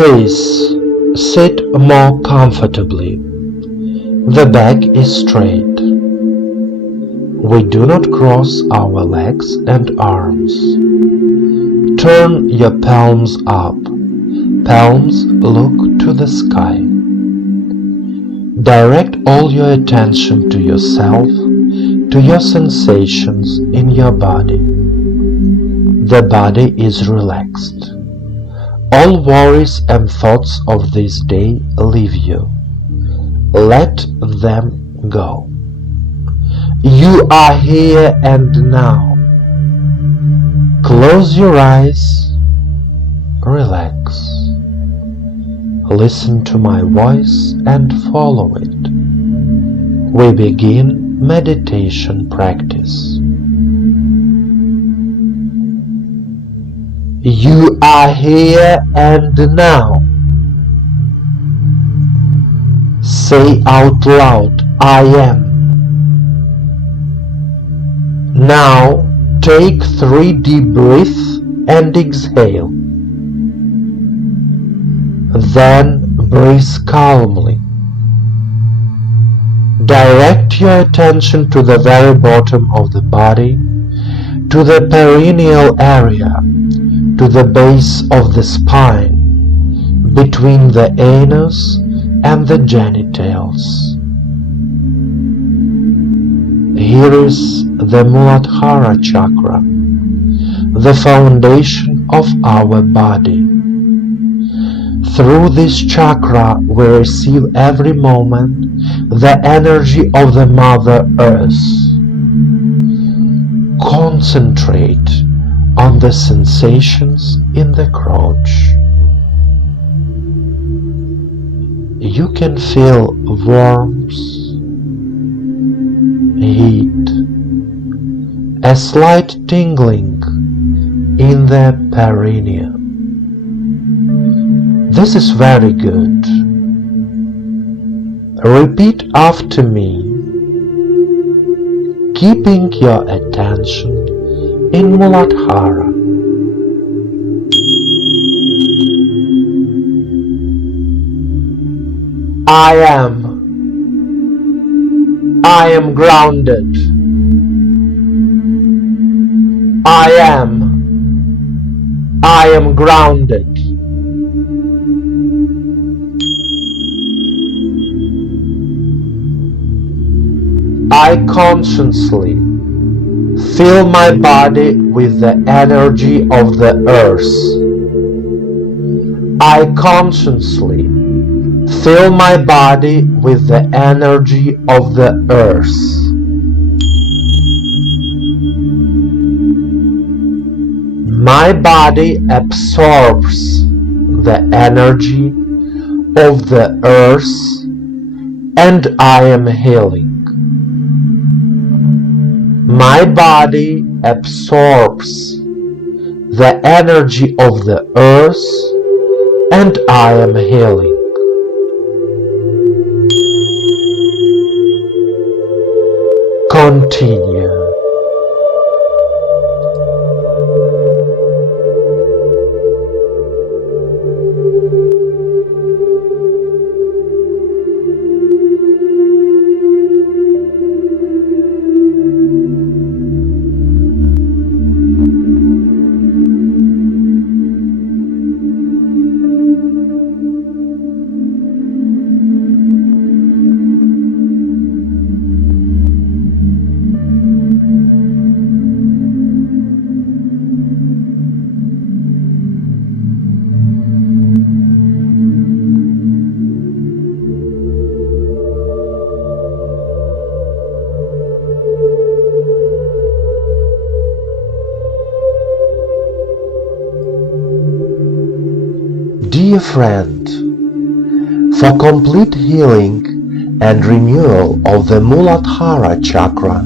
Please sit more comfortably. The back is straight. We do not cross our legs and arms. Turn your palms up. Palms look to the sky. Direct all your attention to yourself, to your sensations in your body. The body is relaxed. All worries and thoughts of this day leave you. Let them go. You are here and now. Close your eyes. Relax. Listen to my voice and follow it. We begin meditation practice. You are here and now. Say out loud, I am. Now take 3 deep breaths and exhale. Then breathe calmly. Direct your attention to the very bottom of the body, to the perineal area, to the base of the spine, between the anus and the genitals. Here is the Muladhara Chakra, the foundation of our body. Through this chakra we receive every moment the energy of the Mother Earth. Concentrate on the sensations in the crotch. You can feel warmth, heat, a slight tingling in the perineum. This is very good. Repeat after me, keeping your attention in Muladhara. I am grounded. I am grounded. I consciously fill my body with the energy of the earth. I consciously fill my body with the energy of the earth. My body absorbs the energy of the earth and I am healing. My body absorbs the energy of the earth and I am healing. Continue. Dear friend, for complete healing and renewal of the Muladhara Chakra,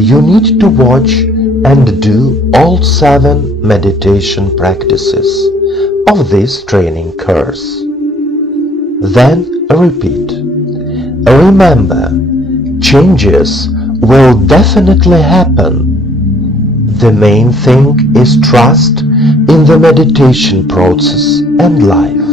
you need to watch and do all 7 meditation practices of this training course. Then repeat. Remember, changes will definitely happen. The main thing is trust in the meditation process and life.